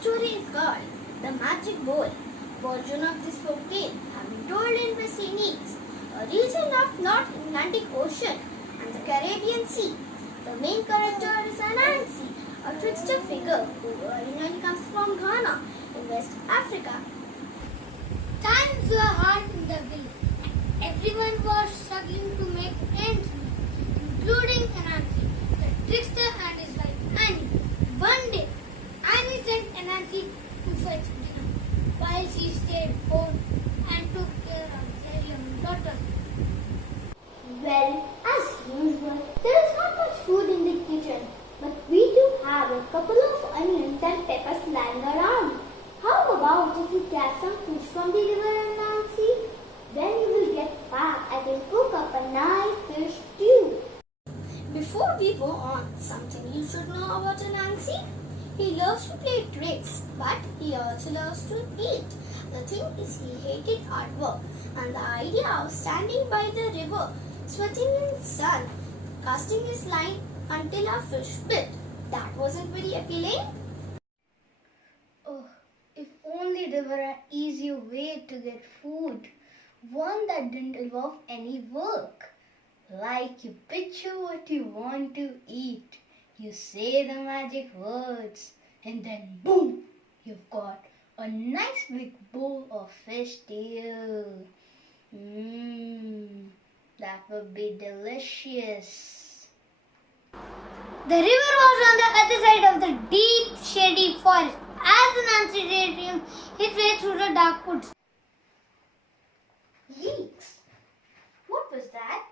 story is called The Magic Bowl. Version of this folk tale have been told in West Indies, a region of North Atlantic Ocean and the Caribbean Sea. The main character is Anansi, a trickster figure who originally comes from Ghana in West Africa. Times were hard in the village. Everyone was struggling to make ends meet, including Anansi, the trickster and his wife Annie. One day, Annie sent Anansi to fetch dinner, while she stayed home and took care of their young daughter. Well, as usual, there is not much food in the kitchen, but we do have a couple of onions and peppers lying around. How about if you catch some fish from the river, Nancy? Then you will get back and will cook up a nice fish stew. Before we go on, something you should know about Anansi. He loves to play tricks, but he also loves to eat. The thing is, he hated hard work, and the idea of standing by the river, sweating in the sun, casting his line until a fish bit, that wasn't very appealing. Oh, if only there were an easier way to get food, one that didn't involve any work. Like you picture what you want to eat, you say the magic words, and then boom, you've got a nice big bowl of fish stew. That would be delicious. The river was on the other side of the deep, shady forest. As Nancy daydreamed his way through the dark woods. Yeeks! What was that?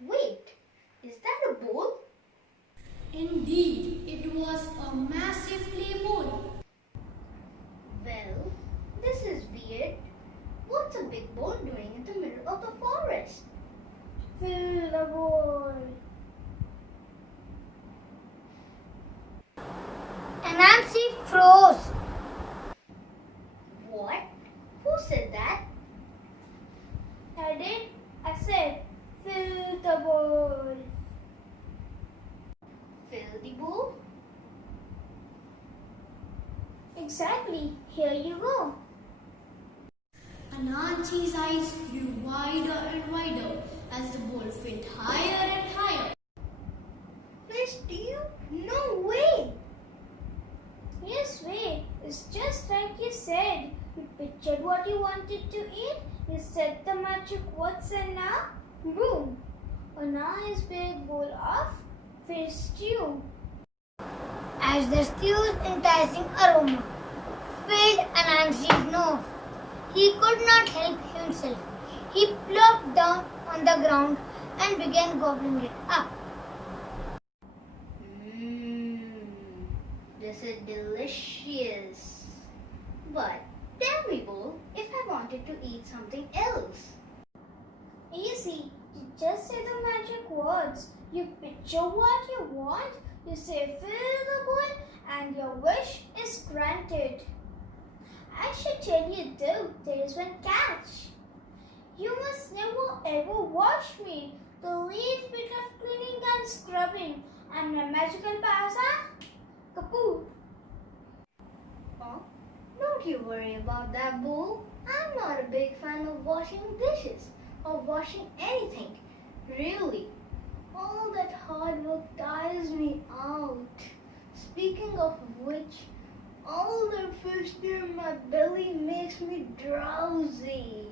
Wait, is that a bowl? Indeed, it was a massive clay bowl. Well, this is weird. What's a big bowl doing in the middle of the forest? Fill the bowl. Nancy froze. What? Who said that? I did. I said, fill the bowl. Fill the bowl? Exactly. Here you go. Anansi's eyes grew wider and wider as the bowl filled higher and higher. Fish stew? No way! Yes, wait. It's just like you said. You pictured what you wanted to eat. You said the magic words and now, boom. A nice big bowl of fish stew. As the stew's enticing aroma filled Anansi's nose, he could not help himself. He plopped down on the ground and began gobbling it up. This is delicious. But tell me, Bo, if I wanted to eat something else. Easy. You just say the magic words. You picture what you want. You say fill the bowl and your wish is granted. I should tell you though, there is one catch. You must never ever wash me. The least bit of cleaning and scrubbing and my magical powers are kaput. Oh, don't you worry about that, Bo. I'm not a big fan of washing dishes or washing anything. Really, all that hard work tires me out. Speaking of which, all the fish near my belly makes me drowsy.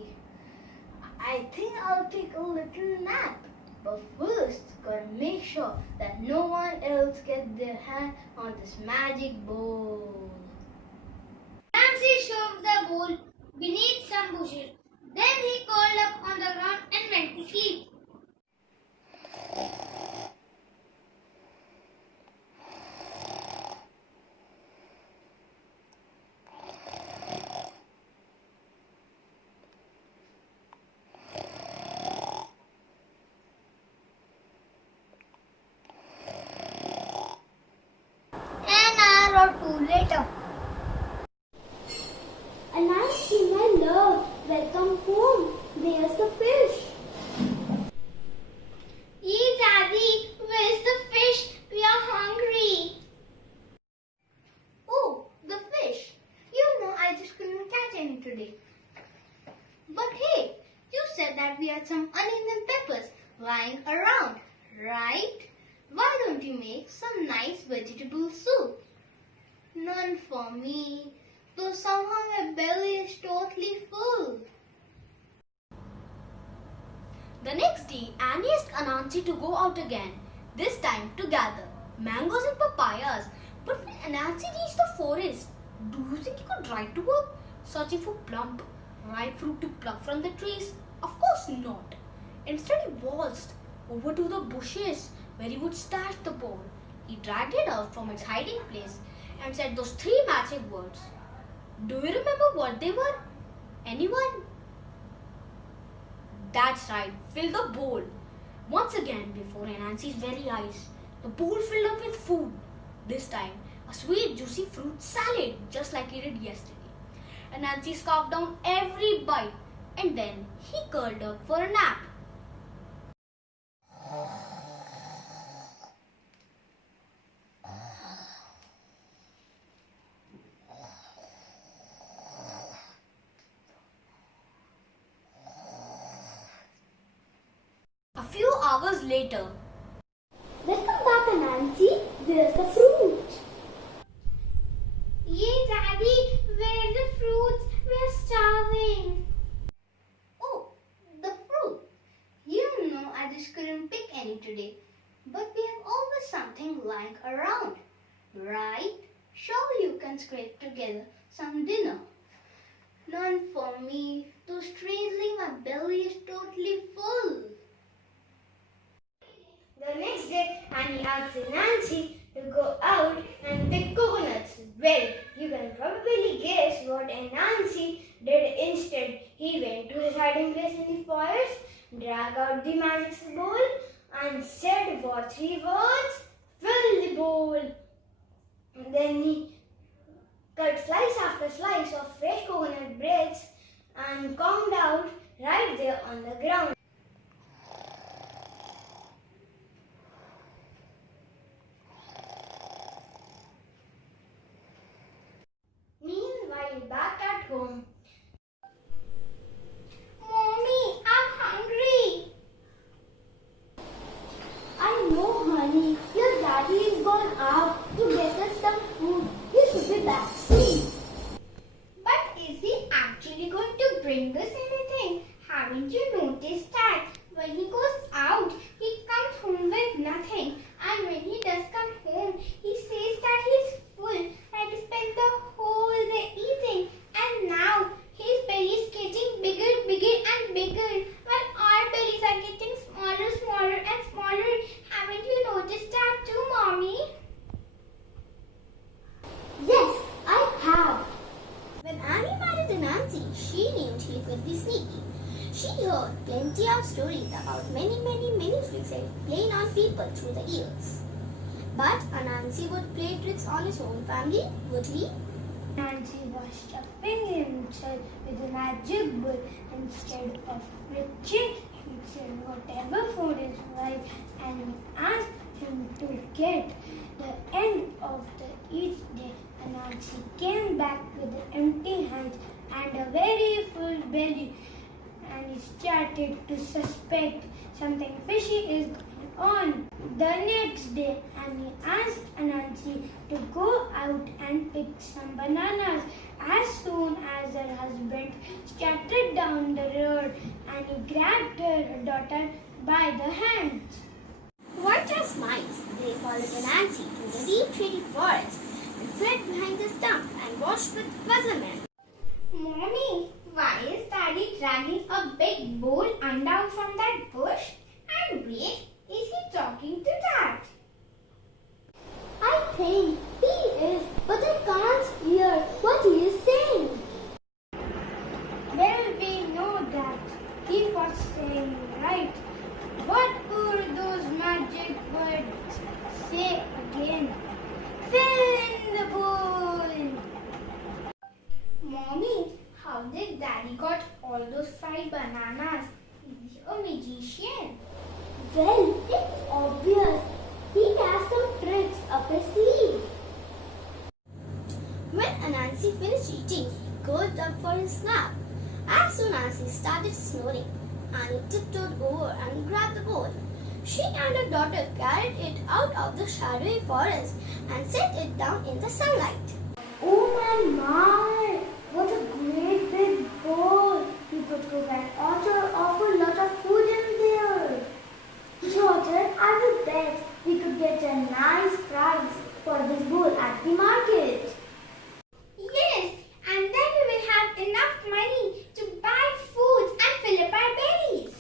I think I'll take a little nap. But first, gotta make sure that no one else gets their hand on this magic bowl. Nancy shoved the bowl beneath some bushes. Then he curled up on the ground and went to sleep. An hour or two later. Anansi, my love, welcome home. There's the fish. Daddy, where's the fish? We are hungry. Oh, the fish. that we had some onions and peppers lying around, right? Why don't you make some nice vegetable soup? None for me, though somehow my belly is totally full. The next day, Annie asked Anansi to go out again, this time to gather mangoes and papayas. But when Anansi reached the forest, do you think he could ride to work, searching for plump, ripe fruit to pluck from the trees? Of course not. Instead, he waltzed over to the bushes where he would stash the bowl. He dragged it out from its hiding place and said those three magic words. Do you remember what they were? Anyone? That's right, fill the bowl. Once again, before Anansi's very eyes, the bowl filled up with food. This time, a sweet, juicy fruit salad, just like he did yesterday. Anansi scarfed down every bite, and then he curled up for a nap. A few hours later, Welcome back, Anansi. Where's the fruit? Yay, Daddy, where are the fruits? We're starving. Oh, the fruit. You know, I just couldn't pick any today. But we have always something lying around, right? Surely you can scrape together some dinner. None for me, though strangely my belly is totally full. The next day, Annie asked Nancy to go out and pick coconuts. Well, you can probably guess what Nancy did instead. He went to his hiding place in the forest, dragged out the magic bowl, and said for 3 words, "Fill the bowl." And then he cut slice after slice of fresh coconut breads and combed out right there on the ground. Meanwhile, back at home, Mommy, I'm hungry. I know, honey, your daddy is gone out to get us some food. He should be back soon. But is he actually going to bring us anything? Haven't you noticed that when he goes out, he comes home with nothing. And when he does come home, he says that he's full and he spent the whole day eating. And now his belly is getting bigger, bigger and bigger. While our bellies are getting smaller, smaller and smaller. Haven't you noticed that too, Mommy? Yes, I have. When Annie married Anansi, she knew he could be sneaky. She heard plenty of stories about many tricks that played on people through the years. But Anansi would play tricks on his own family, would he? Nancy was stuffing himself with a magic bowl. Instead of preaching, he said whatever food is right and asked him to get. The end of each day, Nancy came back with empty hands and a very full belly, and he started to suspect something fishy is going on. The next day, Annie asked Anansi to go out and pick some bananas. As soon as her husband started down the road, Annie grabbed her daughter by the hands. What just mice? They followed Anansi to the deep shady forest and fled behind the stump and watched with puzzlement. Mommy, why is Daddy dragging a big bowl down from that bush? And wait, is he talking to Dad? I think he is, but I can't hear what he is saying. Well, we know that he was saying right. What would those magic words say again? Fill in the bowl. Mommy, how did Daddy got all those fried bananas? Is he a magician? Well, it's obvious. He has some tricks up his sleeve. When Anansi finished eating, he curled up for his nap. As soon as he started snoring, Annie tiptoed over and grabbed the bowl. She and her daughter carried it out of the shadowy forest and set it down in the sunlight. Oh my! What a great big bowl! You could cook an awful lot of food in there. Daughter, I would bet we could get a nice price for this bowl at the market. Yes, and then we will have enough money to buy food and fill up our bellies.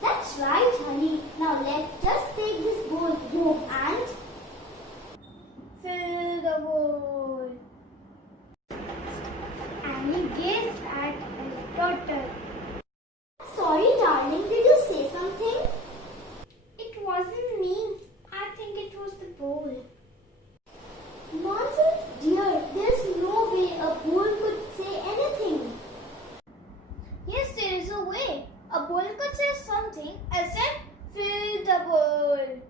That's right, honey. Now let's just take this bowl home and fill the bowl. Annie gazed at his daughter. Sorry, darling, did you say something? It wasn't me. I think it was the bowl. Nonsense, dear. There's no way a bowl could say anything. Yes, there is a way. A bowl could say something. I said, fill the bowl.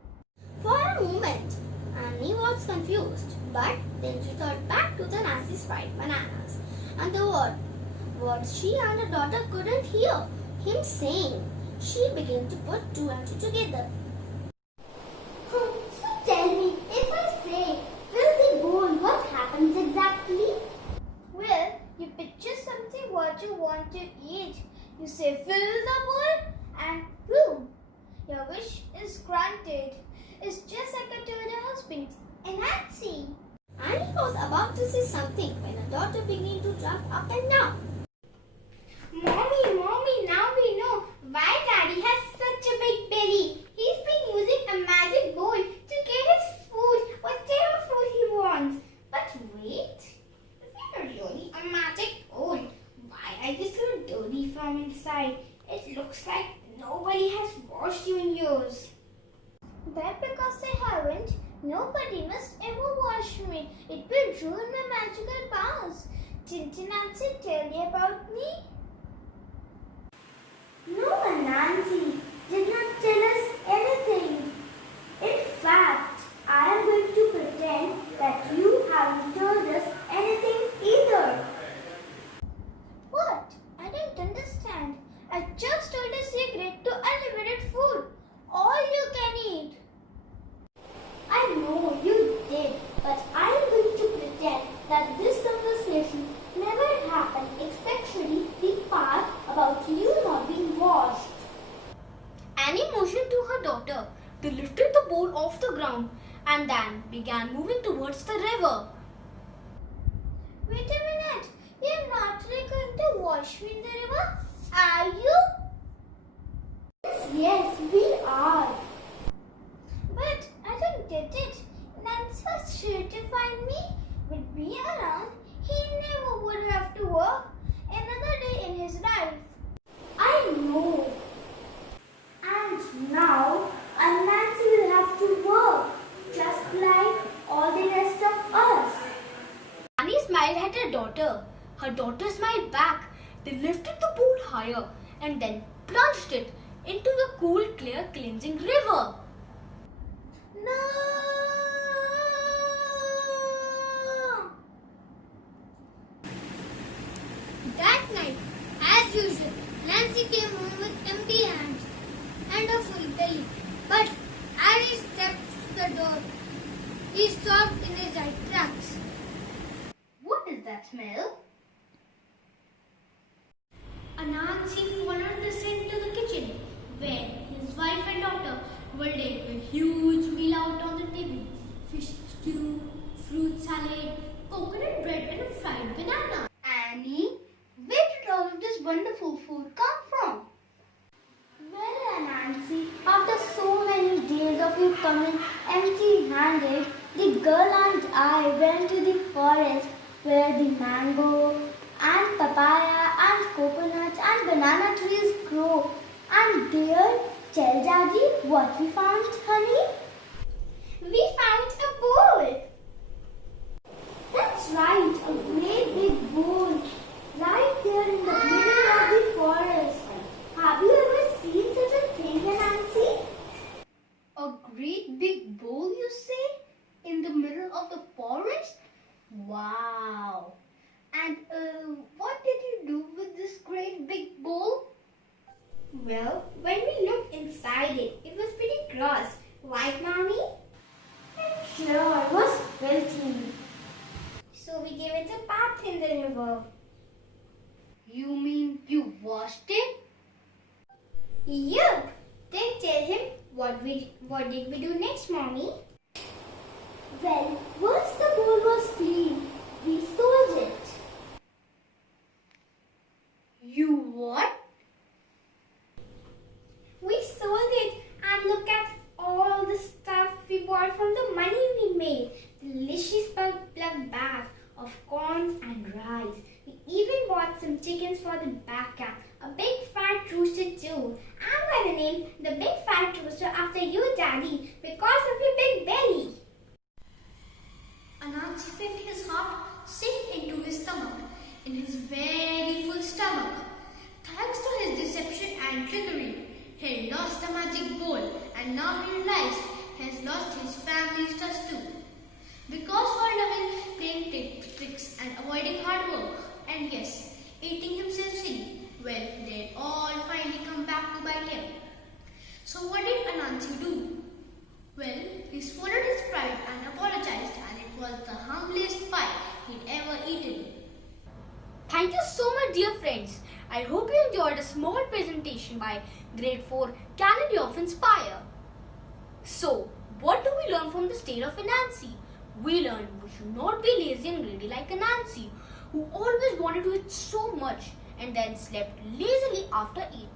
For a moment, Annie was confused, but then she thought back to the Nancy's fried bananas and the words she and her daughter couldn't hear him saying. She began to put two and two together. So tell me, if I say, fill the bowl, what happens exactly? Well, you picture something what you want to eat. You say, fill the bowl, and boom, your wish is granted. It's just like I told her husband, and Nancy. Annie was about to say something when her daughter began to jump up and down. Mommy, now we know why Daddy has such a big belly. He's been using a magic bowl to get his food, whatever food he wants. But wait, is there really a magic bowl? Why are you so dirty from inside? It looks like nobody has washed you in years. That because they haven't, nobody must ever wash me. It will ruin my magical powers. Didn't Nancy tell you about me? No, Nancy did not tell us anything. In fact, I am going to pretend that you haven't told us anything either. What? I don't understand. I just told a secret to unlimited food. All you can eat. I know you did, but I am going to pretend that this conversation never happened, especially the part about you not being washed. Annie motioned to her daughter to lift the bowl off the ground and then began moving towards the river. Wait a minute, you're not really going to wash me in the river, are you? Yes, we are. But I don't get it. Nancy was sure to find me. With me around, he never would have to work another day in his life. I know. And now, Nancy will have to work, just like all the rest of us. Annie smiled at her daughter. Her daughter smiled back. They lifted the bowl higher and then plunged it into the cool, clear, cleansing river. No! That night, as usual, Nancy came home with empty hands and a full belly. But as he stepped to the door, he stopped in his tracks. What is that smell? Anansi followed the scent to the kitchen, where his wife and daughter were laid a huge meal out on the table. Fish stew, fruit salad, coconut bread and a fried banana. Annie, where did all of this wonderful food come from? Well, Nancy, after so many days of you coming empty-handed, the girl and I went to the forest where the mango and papaya and coconut and banana trees grow. And there, tell Daddy what we found, honey? We found a bowl. That's right, a great big bowl right there in the middle of the forest. Have you ever seen such a thing, Nancy? A great big bowl, you say? In the middle of the forest? Wow. And what did you do with this great big bowl? Well, when we looked inside it, it was pretty gross. Right, Mommy? Sure, it was filthy. So we gave it a bath in the river. You mean you washed it? Yup. Then tell him what did we do next, Mommy? Well, once the bowl was clean, we sold it. You what? We sold it and look at all the stuff we bought from the money we made. Delicious plug bath of corns and rice. We even bought some chickens for the backyard. A big fat rooster too. I'm gonna name the big fat rooster after you, Daddy, because of your big belly. Anansi felt his heart sink into his stomach, in his very full stomach. Thanks to his deception and trickery, he lost the magic bowl and now he realized he has lost his family's trust too. Because for loving playing tricks and avoiding hard work, and yes, eating himself silly, well, they'd all finally come back to bite him. So what did Anansi do? Well, he swallowed his pride and apologized, and it was the humblest pie he'd ever eaten. Thank you so much, dear friends. I hope you enjoyed a small presentation by Grade 4 Calendar of Inspire. So, what do we learn from the tale of Anansi? We learned we should not be lazy and greedy like Anansi, who always wanted to eat so much and then slept lazily after eating.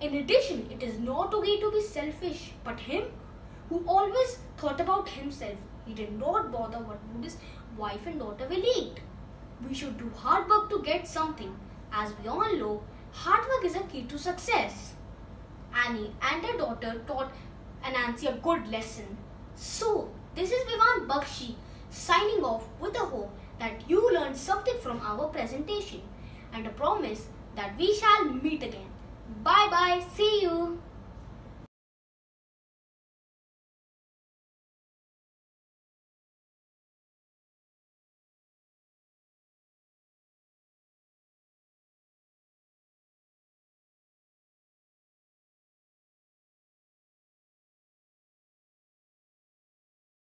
In addition, it is not okay to be selfish, but him, who always thought about himself, he did not bother what would his wife and daughter will eat. We should do hard work to get something. As we all know, hard work is a key to success. Annie and her daughter taught Anansi a good lesson. So, this is Vivan Bakshi signing off with a hope that you learned something from our presentation and a promise that we shall meet again. Bye bye. See you.